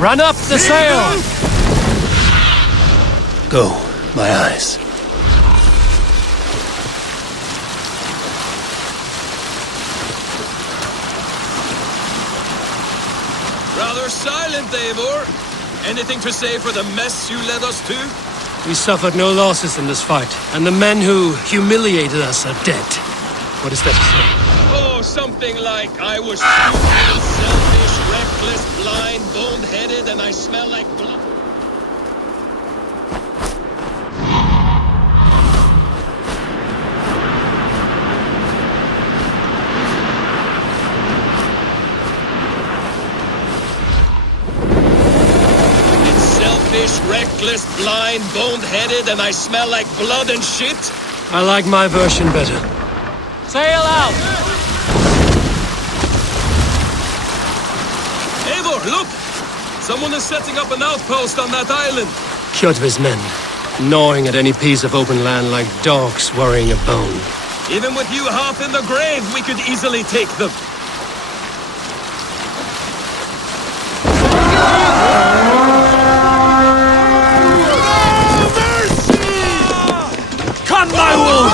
Run up the sail! Go, my eyes. Rather silent, Eivor. Anything to say for the mess you led us to? We suffered no losses in this fight, and the men who humiliated us are dead. What is that to say? Oh, something like, I was stupid, selfish, reckless, blind, bone-headed, and I smell like blood. Reckless, blind, bone-headed, and I smell like blood and shit? I like my version better. Sail out! Eivor, look! Someone is setting up an outpost on that island. Kjotve's men, gnawing at any piece of open land like dogs worrying a bone. Even with you half in the grave, we could easily take them. My wolves!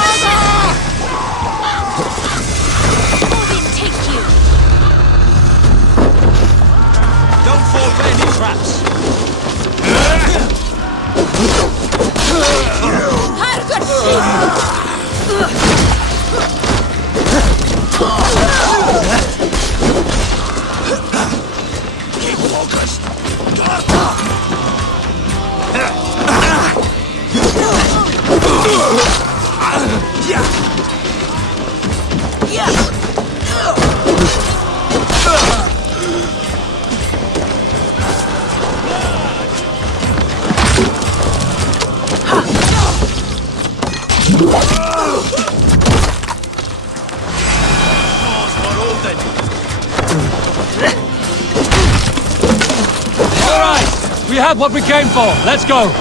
Odin take you! Don't fall for any traps! Keep focused. We have what we came for. Let's go.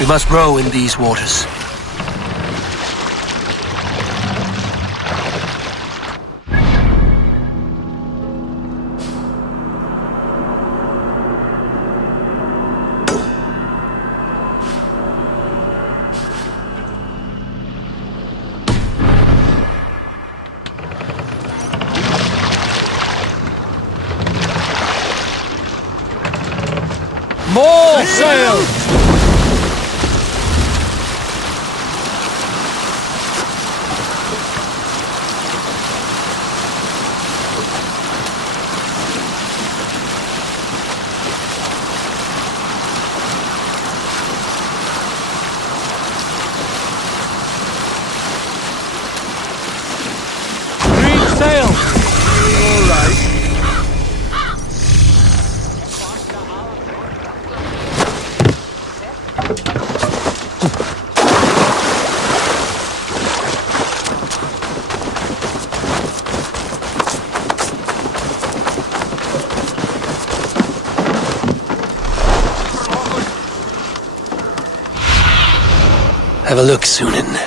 We must row in these waters. More sail! Have a look, Sunan.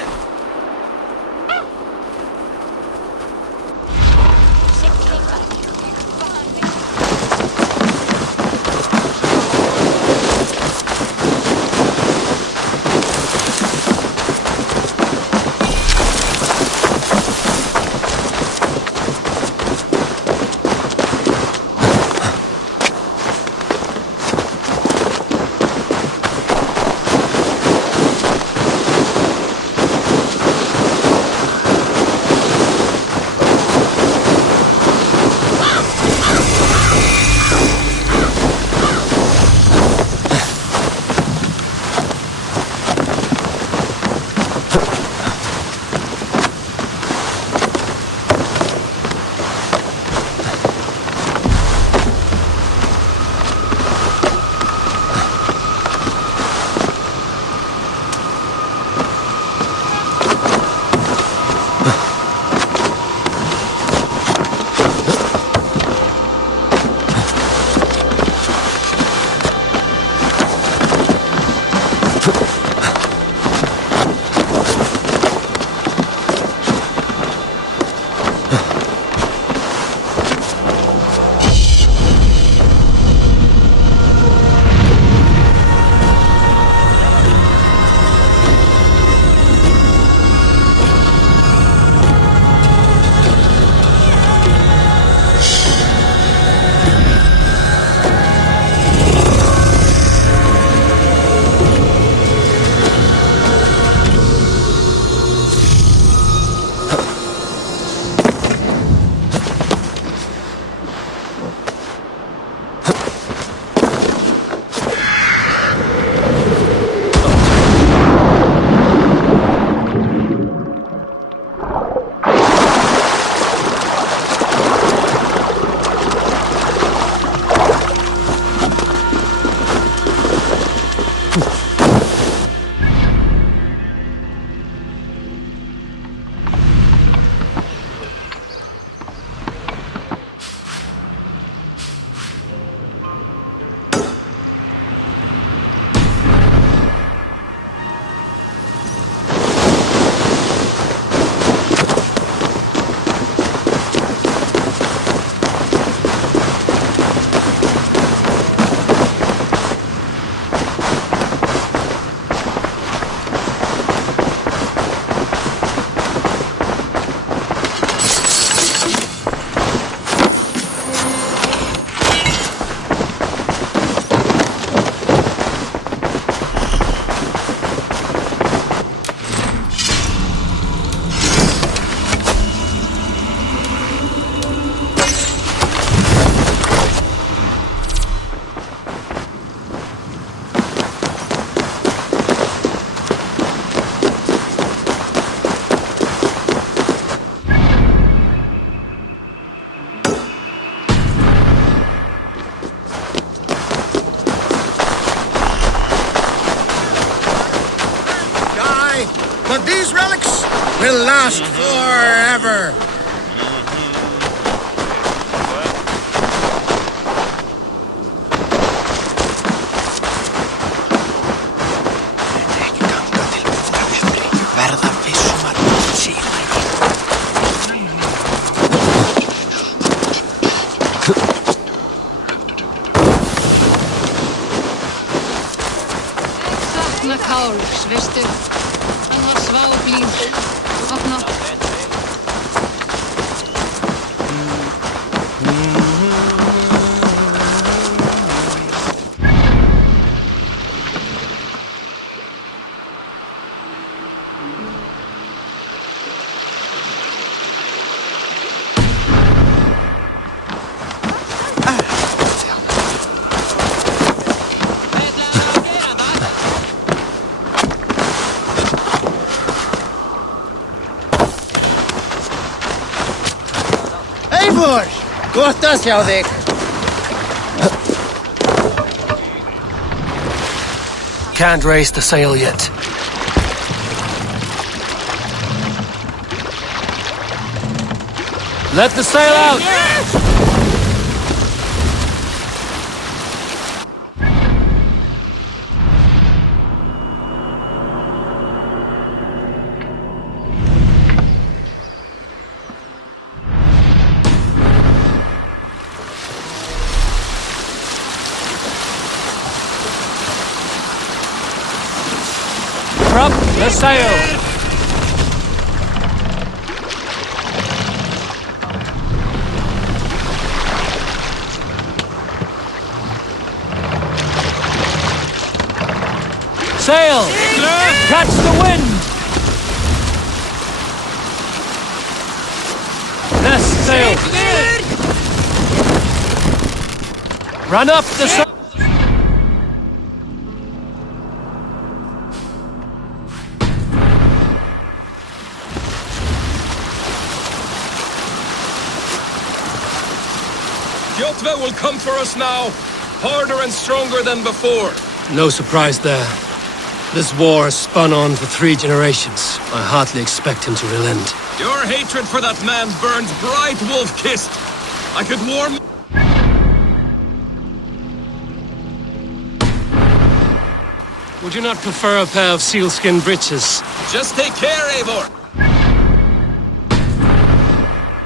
But these relics will last forever. Sakna Káls, veistu? Hann var sváblíð. Opna. Eivor! Gott að sjá þig. Can't raise the sail yet. Let the sail out! Prop the sail! Sail! Catch the wind! Less sail! Run up the sail! Kjotve will come for us now, harder and stronger than before. No surprise there. This war has spun on for 3 generations. I hardly expect him to relent. Your hatred for that man burns bright, wolf-kissed. I could warm... Would you not prefer a pair of sealskin breeches? Just take care, Eivor!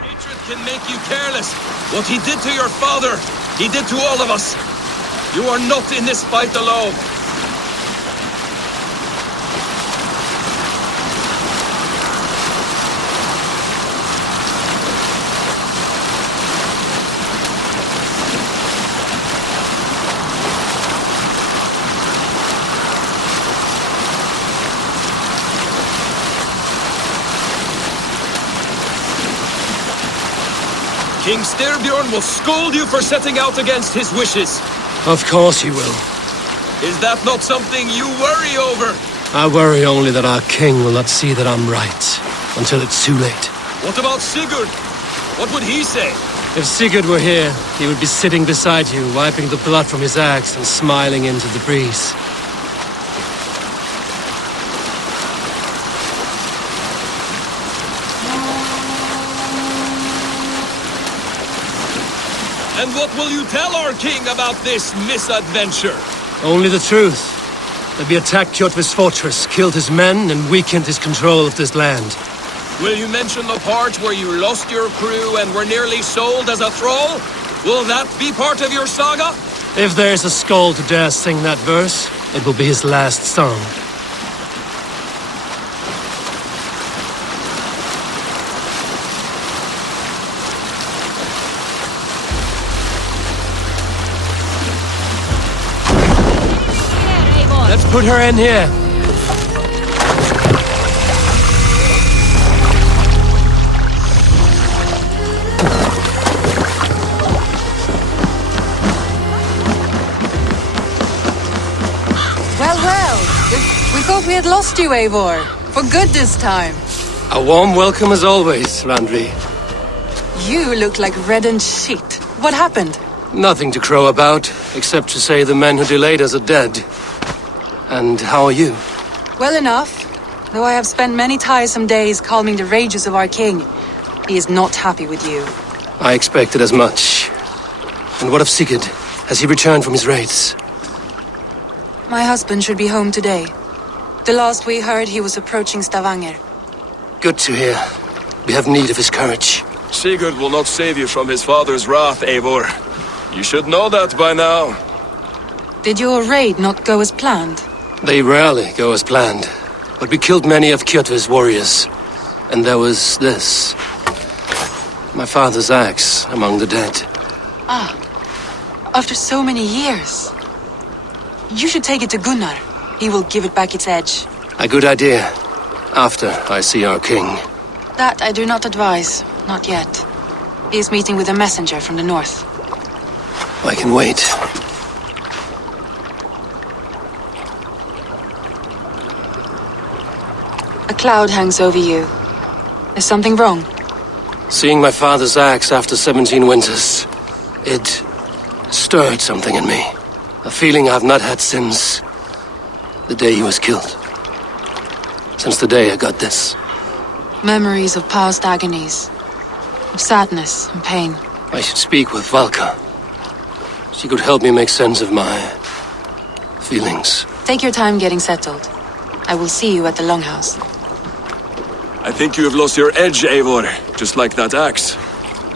Hatred can make you careless. What he did to your father, he did to all of us. You are not in this fight alone. King Styrbjorn will scold you for setting out against his wishes. Of course he will. Is that not something you worry over? I worry only that our king will not see that I'm right, until it's too late. What about Sigurd? What would he say? If Sigurd were here, he would be sitting beside you, wiping the blood from his axe and smiling into the breeze. And what will you tell our king about this misadventure? Only the truth. That we attacked Kjotve's fortress, killed his men, and weakened his control of this land. Will you mention the part where you lost your crew and were nearly sold as a thrall? Will that be part of your saga? If there's a skull to dare sing that verse, it will be his last song. Let's put her in here. Well. We thought we had lost you, Eivor. For good this time. A warm welcome as always, Randri. You look like reddened sheet. What happened? Nothing to crow about, except to say the men who delayed us are dead. And how are you? Well enough. Though I have spent many tiresome days calming the rages of our king. He is not happy with you. I expected as much. And what of Sigurd? Has he returned from his raids? My husband should be home today. The last we heard, he was approaching Stavanger. Good to hear. We have need of his courage. Sigurd will not save you from his father's wrath, Eivor. You should know that by now. Did your raid not go as planned? They rarely go as planned. But we killed many of Kjotve's warriors. And there was this. My father's axe among the dead. After so many years. You should take it to Gunnar. He will give it back its edge. A good idea. After I see our king. That I do not advise. Not yet. He is meeting with a messenger from the north. I can wait. A cloud hangs over you. Is something wrong? Seeing my father's axe after 17 winters, it stirred something in me. A feeling I've not had since the day he was killed. Since the day I got this. Memories of past agonies. Of sadness and pain. I should speak with Valka. She could help me make sense of my feelings. Take your time getting settled. I will see you at the Longhouse. I think you have lost your edge, Eivor, just like that axe.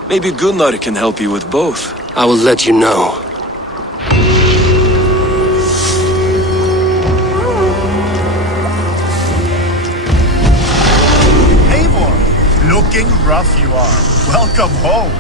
Maybe Gunnar can help you with both. I will let you know. Eivor, looking rough you are. Welcome home.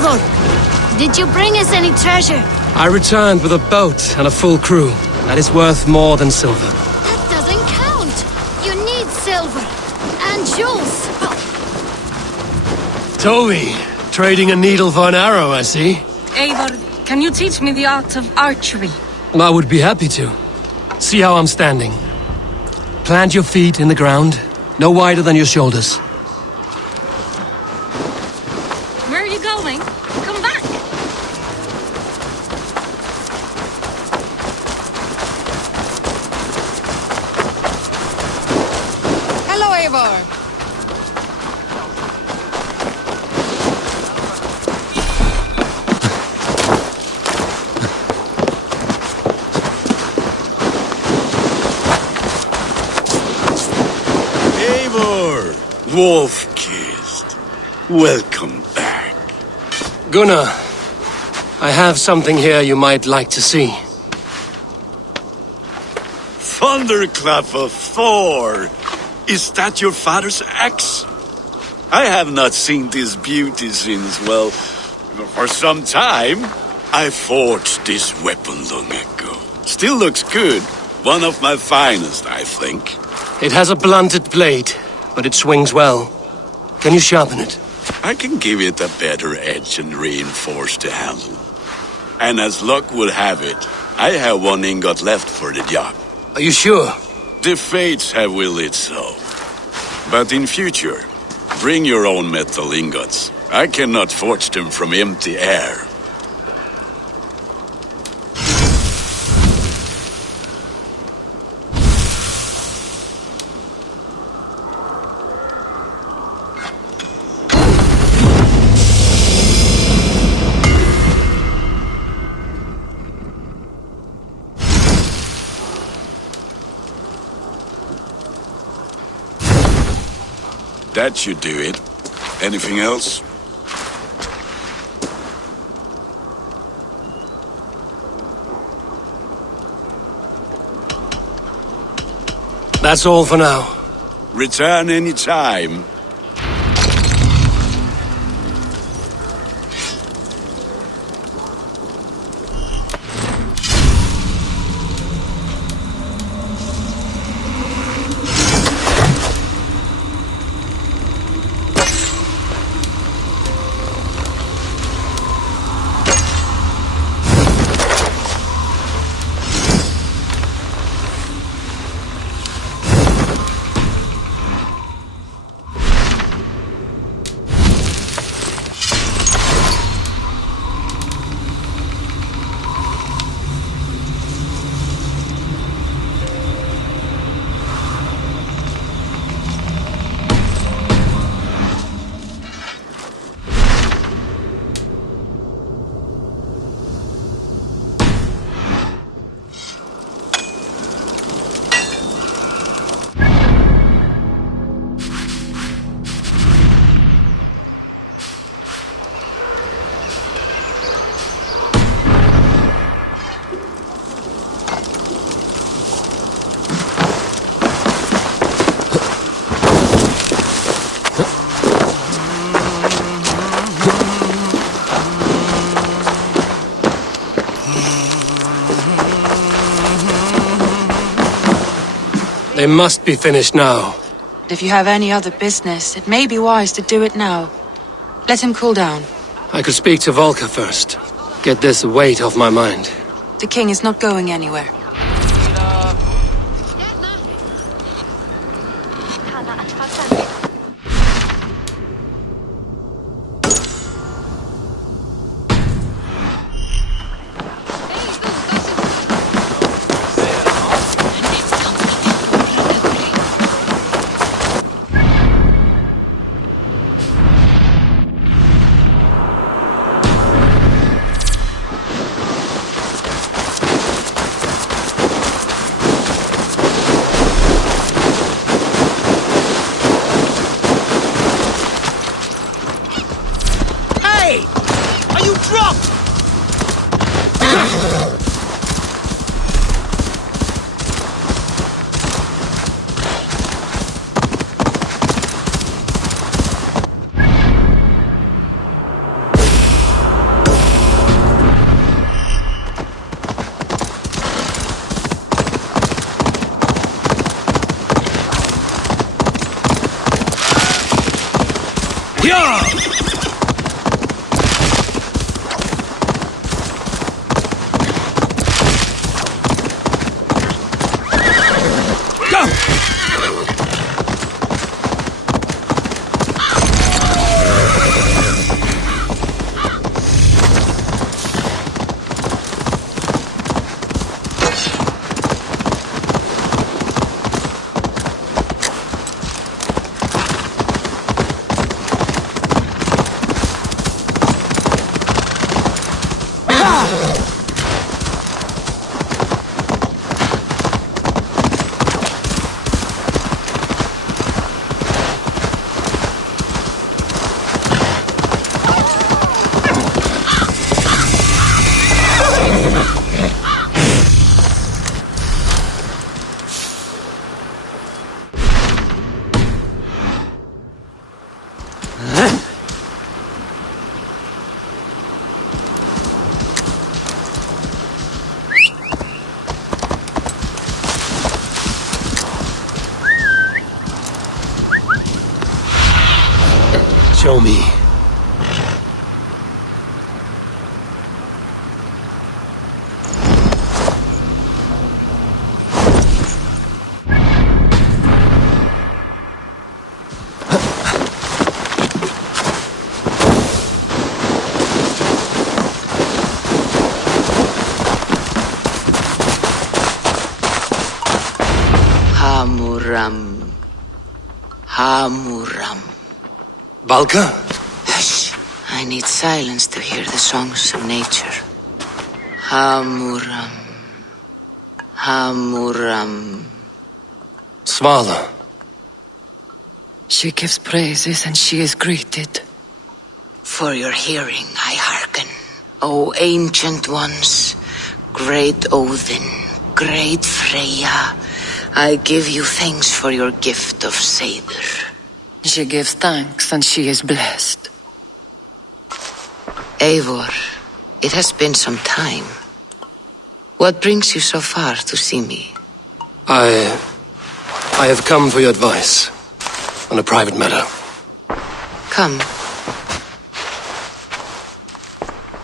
Eivor, did you bring us any treasure? I returned with a boat and a full crew. That is worth more than silver. That doesn't count. You need silver. And jewels. Toby, trading a needle for an arrow, I see. Eivor, can you teach me the art of archery? I would be happy to. See how I'm standing. Plant your feet in the ground, no wider than your shoulders. Where are you going? Come back! Hello, Eivor. Wolf-kissed. Welcome back. Gunnar, I have something here you might like to see. Thunderclap of Thor! Is that your father's axe? I have not seen this beauty since, well, for some time. I forged this weapon long ago. Still looks good. One of my finest, I think. It has a blunted blade, but it swings well. Can you sharpen it? I can give it a better edge and reinforce the handle. And as luck would have it, I have one ingot left for the job. Are you sure? The fates have willed it so. But in future, bring your own metal ingots. I cannot forge them from empty air. That should do it. Anything else? That's all for now. Return any time. They must be finished now. If you have any other business, it may be wise to do it now. Let him cool down. I could speak to Volker first. Get this weight off my mind. The king is not going anywhere. Show me. Hamuram. Hamuram. Balka? Hush! I need silence to hear the songs of nature. Hamuram. Hamuram. Svala. She gives praises and she is greeted. For your hearing I hearken, O ancient ones, great Odin, great Freya, I give you thanks for your gift of Seder. She gives thanks and she is blessed. Eivor, it has been some time. What brings you so far to see me? I have come for your advice on a private matter. Come.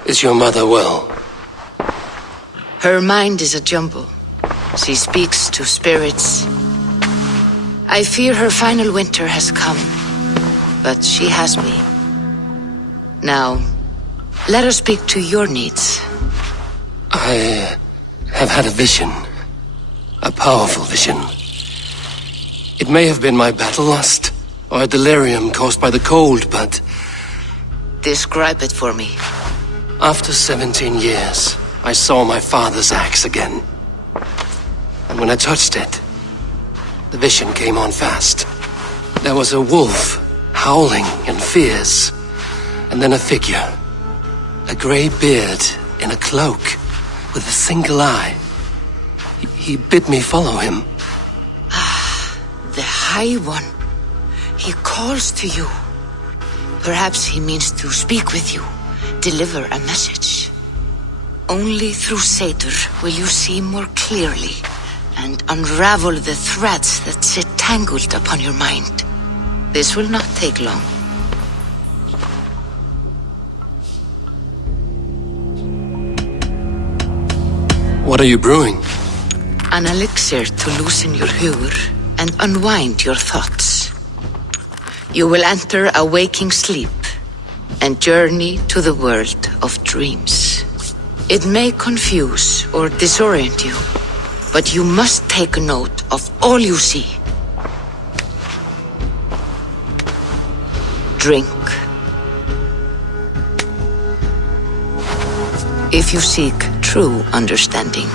Is your mother well? Her mind is a jumble. She speaks to spirits. I fear her final winter has come, but she has me. Now, let us speak to your needs. I have had a vision. A powerful vision. It may have been my battle lust, or a delirium caused by the cold, but... Describe it for me. After 17 years, I saw my father's axe again. And when I touched it, the vision came on fast. There was a wolf, howling and fierce, and then a figure. A grey beard in a cloak, with a single eye. He bid me follow him. Ah, the High One. He calls to you. Perhaps he means to speak with you, deliver a message. Only through Seder will you see more clearly and unravel the threads that sit tangled upon your mind. This will not take long. What are you brewing? An elixir to loosen your huer and unwind your thoughts. You will enter a waking sleep and journey to the world of dreams. It may confuse or disorient you, but you must take note of all you see. Drink. If you seek true understanding.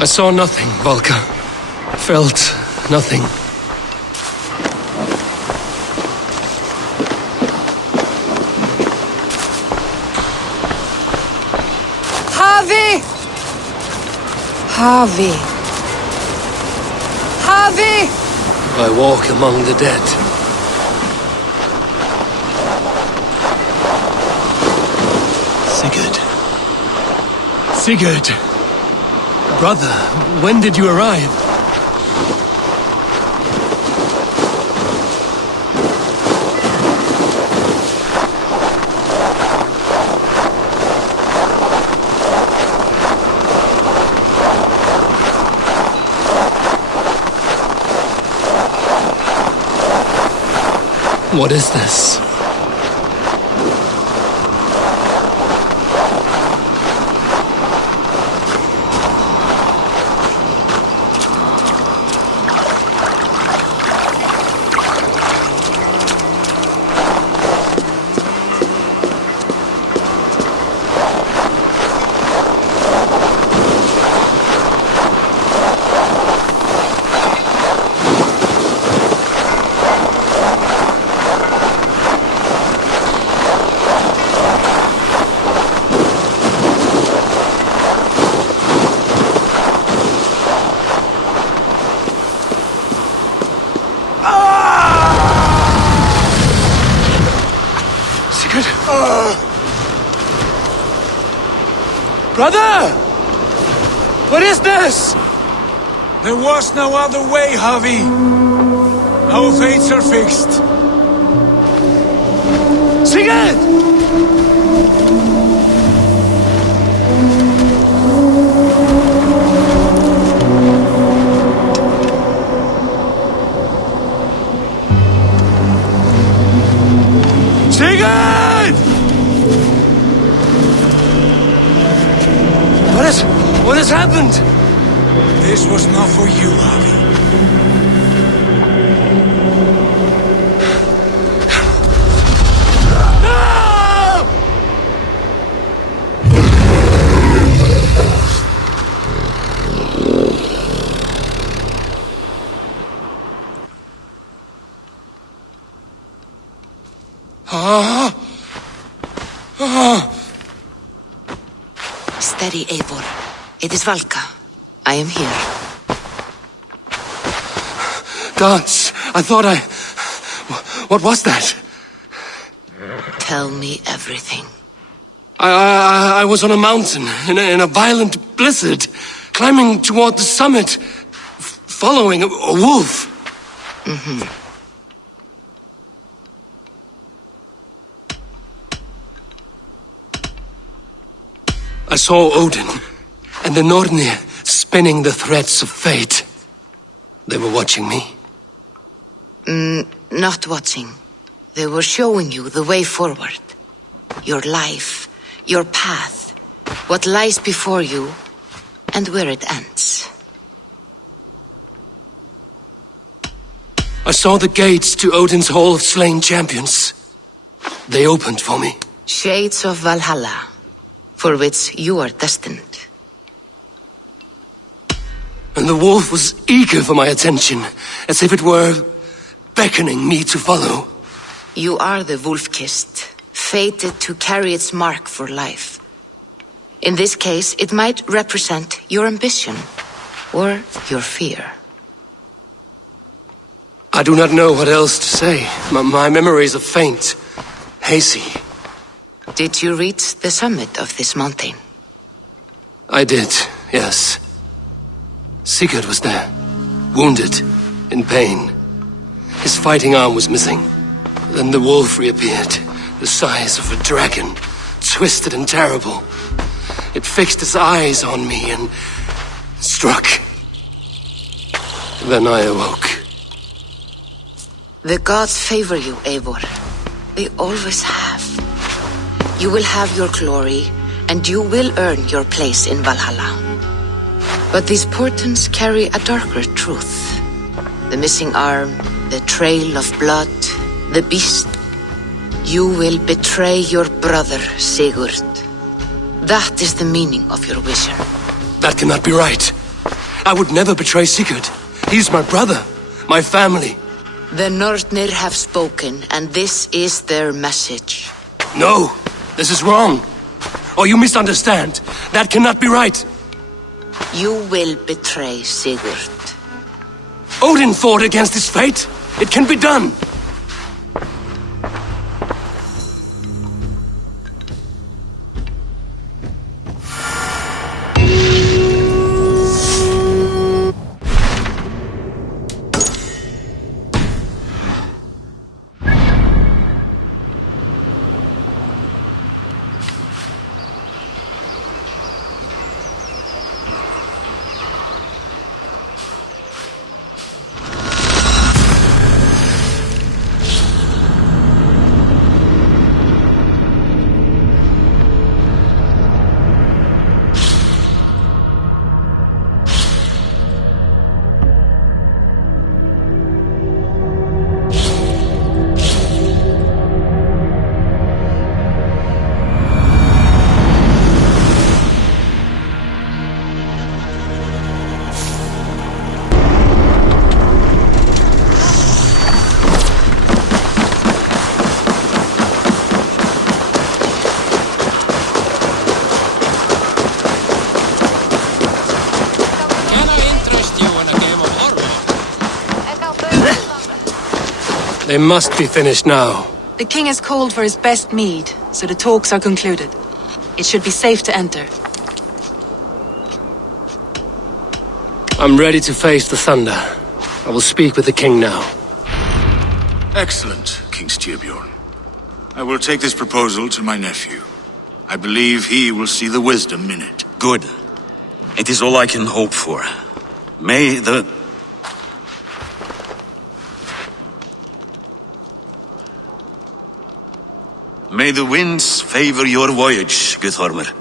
I saw nothing, Valka. Felt Nothing. Harvey! Harvey! Harvey! I walk among the dead. Sigurd. Sigurd! Brother, when did you arrive? What is this? Brother! What is this? There was no other way, Harvey. Our fates are fixed. Sigurd! What has happened? This was not for you, Harvey. Steady, Eivor. It is Valka. I am here. Gods, I thought What was that? Tell me everything. I was on a mountain, in a violent blizzard, climbing toward the summit, following a wolf. Mm-hmm. I saw Odin and the Nornir spinning the threads of fate. They were watching me. Not watching. They were showing you the way forward. Your life, your path, what lies before you, and where it ends. I saw the gates to Odin's Hall of Slain Champions. They opened for me. Shades of Valhalla, for which you are destined. And the wolf was eager for my attention, as if it were beckoning me to follow. You are the wolf-kissed, fated to carry its mark for life. In this case, it might represent your ambition, or your fear. I do not know what else to say. My memories are faint, hazy. Did you reach the summit of this mountain? I did, yes. Sigurd was there, wounded, in pain. His fighting arm was missing. Then the wolf reappeared, the size of a dragon, twisted and terrible. It fixed its eyes on me and struck. Then I awoke. The gods favor you, Eivor. They always have. You will have your glory, and you will earn your place in Valhalla. But these portents carry a darker truth. The missing arm, the trail of blood, the beast. You will betray your brother, Sigurd. That is the meaning of your vision. That cannot be right. I would never betray Sigurd. He's my brother. my family. The Northnir have spoken, and this is their message. No, this is wrong. Or you misunderstand. That cannot be right. You will betray Sigurd. Odin fought against his fate. It can be done. They must be finished now. The king has called for his best mead, so the talks are concluded. It should be safe to enter. I'm ready to face the thunder. I will speak with the king now. Excellent, King Styrbjorn. I will take this proposal to my nephew. I believe he will see the wisdom in it. Good. It is all I can hope for. May the winds favor your voyage, Guthormr.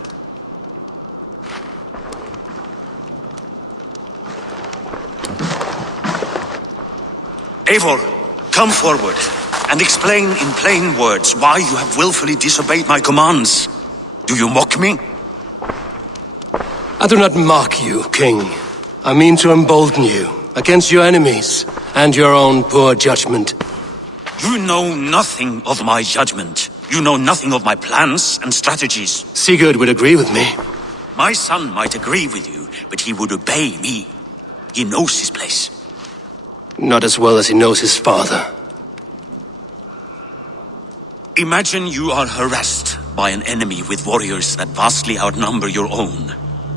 Eivor, come forward and explain in plain words why you have willfully disobeyed my commands. Do you mock me? I do not mock you, King. I mean to embolden you against your enemies and your own poor judgment. You know nothing of my judgment. You know nothing of my plans and strategies. Sigurd would agree with me. My son might agree with you, but he would obey me. He knows his place. Not as well as he knows his father. Imagine you are harassed by an enemy with warriors that vastly outnumber your own.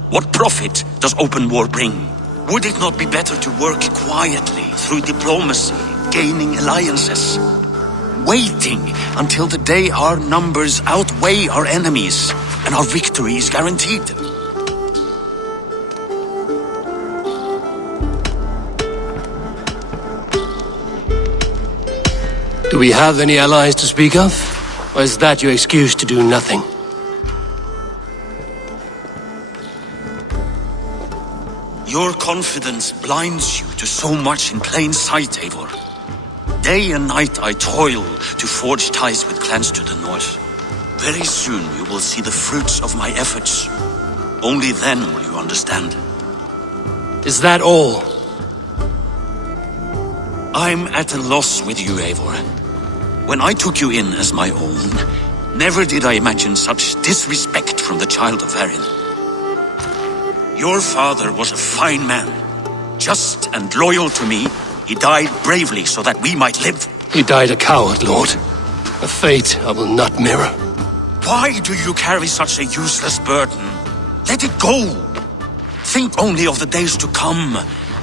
What profit does open war bring? Would it not be better to work quietly through diplomacy, gaining alliances? Waiting until the day our numbers outweigh our enemies and our victory is guaranteed. Do we have any allies to speak of? Or is that your excuse to do nothing? Your confidence blinds you to so much in plain sight, Eivor. Day and night I toil to forge ties with clans to the north. Very soon you will see the fruits of my efforts. Only then will you understand. Is that all? I'm at a loss with you, Eivor. When I took you in as my own, never did I imagine such disrespect from the child of Varin. Your father was a fine man, just and loyal to me. He died bravely so that we might live. He died a coward, Lord. A fate I will not mirror. Why do you carry such a useless burden? Let it go. Think only of the days to come,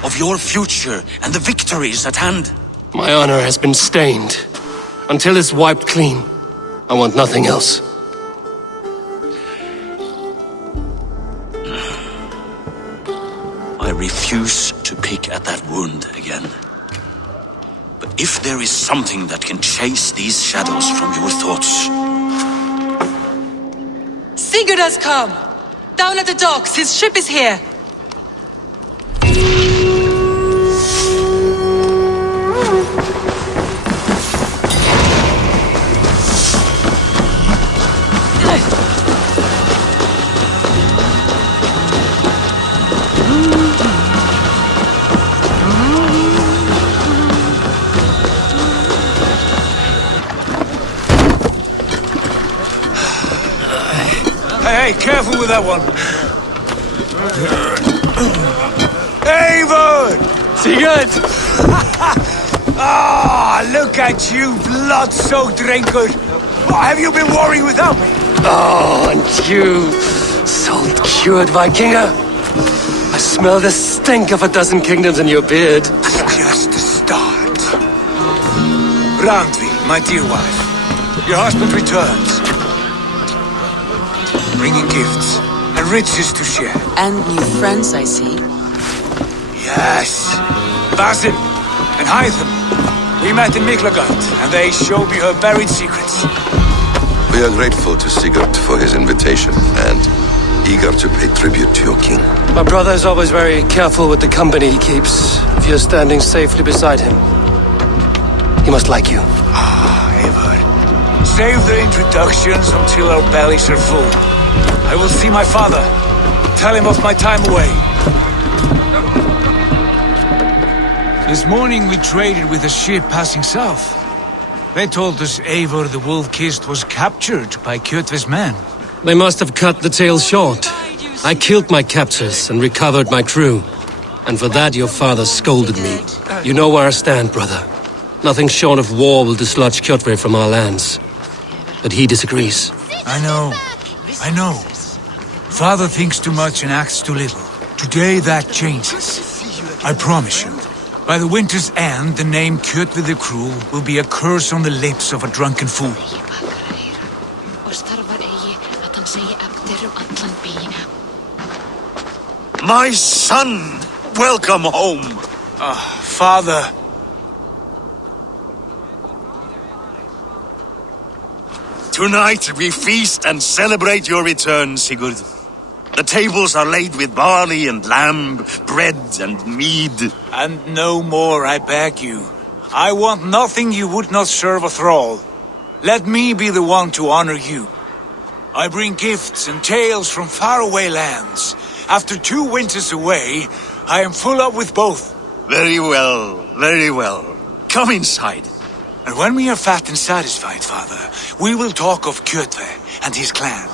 of your future and the victories at hand. My honor has been stained. Until it's wiped clean, I want nothing else. I refuse to pick at that wound again. But if there is something that can chase these shadows from your thoughts... Sigurd has come! Down at the docks, his ship is here! Hey, careful with that one. Eivor! Sigurd! Ah, look at you, blood-soaked drinker. Have you been worrying without me? Oh, and you, salt-cured Vikinger. I smell the stink of a dozen kingdoms in your beard. Just the start. Randvi, my dear wife, your husband returns, bringing gifts and riches to share. And new friends, I see. Yes, Basin and Hytham. We met in Miklagard, and they showed me her buried secrets. We are grateful to Sigurd for his invitation, and eager to pay tribute to your king. My brother is always very careful with the company he keeps. If you're standing safely beside him, he must like you. Ah, Eivor. Save the introductions until our bellies are full. I will see my father. Tell him of my time away. This morning we traded with a ship passing south. They told us Eivor the Wolf-Kissed was captured by Kjotve's men. They must have cut the tale short. I killed my captors and recovered my crew. And for that your father scolded me. You know where I stand, brother. Nothing short of war will dislodge Kjotve from our lands. But he disagrees. I know. Father thinks too much and acts too little. Today that changes. I promise you. By the winter's end, the name Kjotve the Cruel will be a curse on the lips of a drunken fool. My son! Welcome home! Father. Tonight we feast and celebrate your return, Sigurd. The tables are laid with barley and lamb, bread and mead. And no more, I beg you. I want nothing you would not serve a thrall. Let me be the one to honor you. I bring gifts and tales from faraway lands. After 2 winters away, I am full up with both. Very well, very well. Come inside. And when we are fat and satisfied, Father, we will talk of Kjotve and his clan,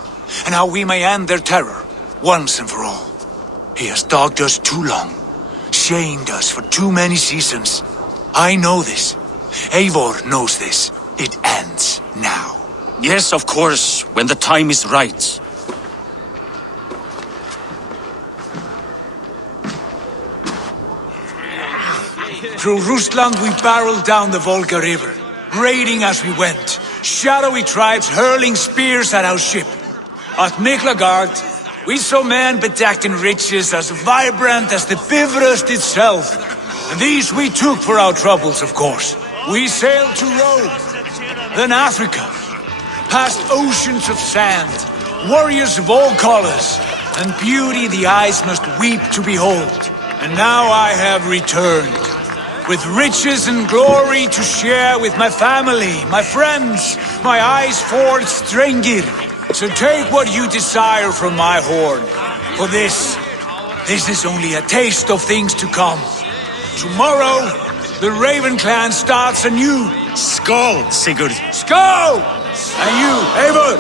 and how we may end their terror, once and for all. He has dogged us too long, shamed us for too many seasons. I know this. Eivor knows this. It ends now. Yes, of course, when the time is right. Through Rusland we barreled down the Volga River, raiding as we went, shadowy tribes hurling spears at our ship. At Miklagard, we saw men bedecked in riches as vibrant as the Bifrost itself. And these we took for our troubles, of course. We sailed to Rome, then Africa, past oceans of sand, warriors of all colors, and beauty the eyes must weep to behold. And now I have returned, with riches and glory to share with my family, my friends, my eyes-forged Strengir. So take what you desire from my horn. For this is only a taste of things to come. Tomorrow, the Raven clan starts anew. Skål, Sigurd. Skål! And you, Eivor,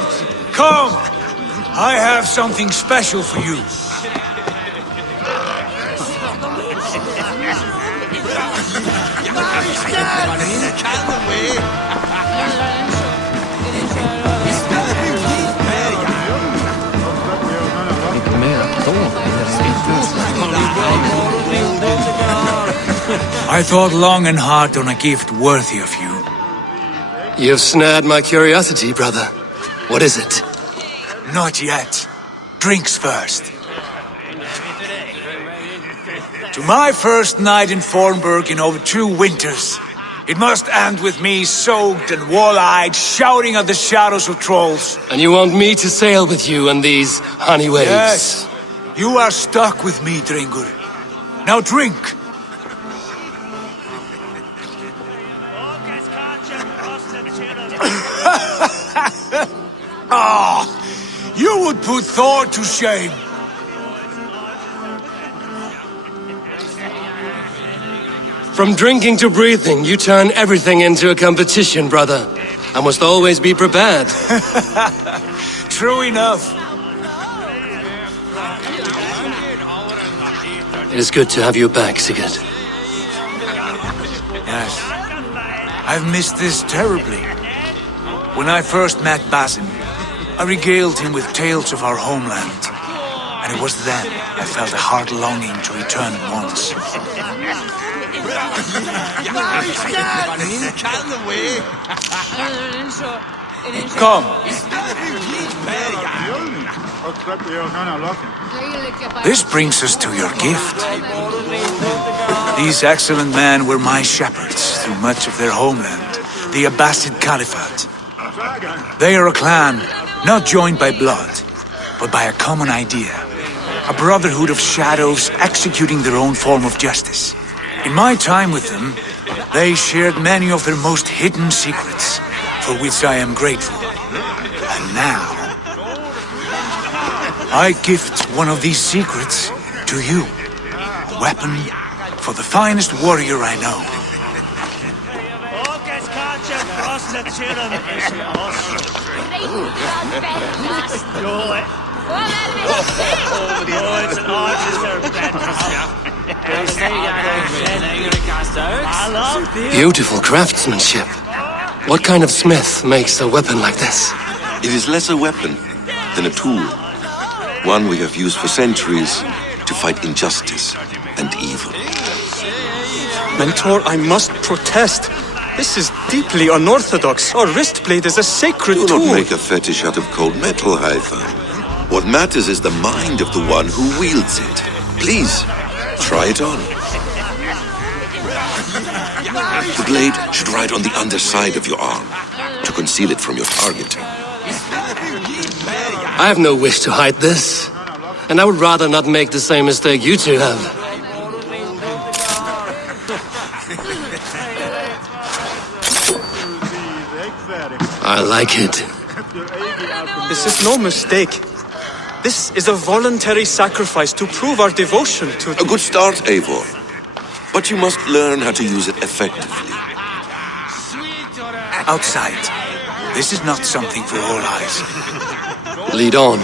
come. I have something special for you. I thought long and hard on a gift worthy of you. You've snared my curiosity, brother. What is it? Not yet. Drinks first. To my first night in Fornburg in over 2 winters. It must end with me soaked and wall-eyed, shouting at the shadows of trolls. And you want me to sail with you on these honey waves? Yes. You are stuck with me, Drengur. Now drink. You would put Thor to shame. From drinking to breathing, you turn everything into a competition, brother. I must always be prepared. True enough. It is good to have you back, Sigurd. Yes. I've missed this terribly. When I first met Basim, I regaled him with tales of our homeland. And it was then I felt a heart longing to return once. Come. This brings us to your gift. These excellent men were my shepherds through much of their homeland, the Abbasid Caliphate. They are a clan, not joined by blood, but by a common idea. A brotherhood of shadows executing their own form of justice. In my time with them, they shared many of their most hidden secrets, for which I am grateful. And now, I gift one of these secrets to you. A weapon for the finest warrior I know. Beautiful craftsmanship. What kind of smith makes a weapon like this? It is less a weapon than a tool. One we have used for centuries to fight injustice and evil. Mentor, I must protest. This is deeply unorthodox. Our wrist blade is a sacred tool. Do not make a fetish out of cold metal, Eivor. What matters is the mind of the one who wields it. Please, try it on. The blade should ride on the underside of your arm, to conceal it from your target. I have no wish to hide this, and I would rather not make the same mistake you two have. I like it. This is no mistake. This is a voluntary sacrifice to prove our devotion to... A good start, Eivor. But you must learn how to use it effectively. Outside. This is not something for all eyes. Lead on.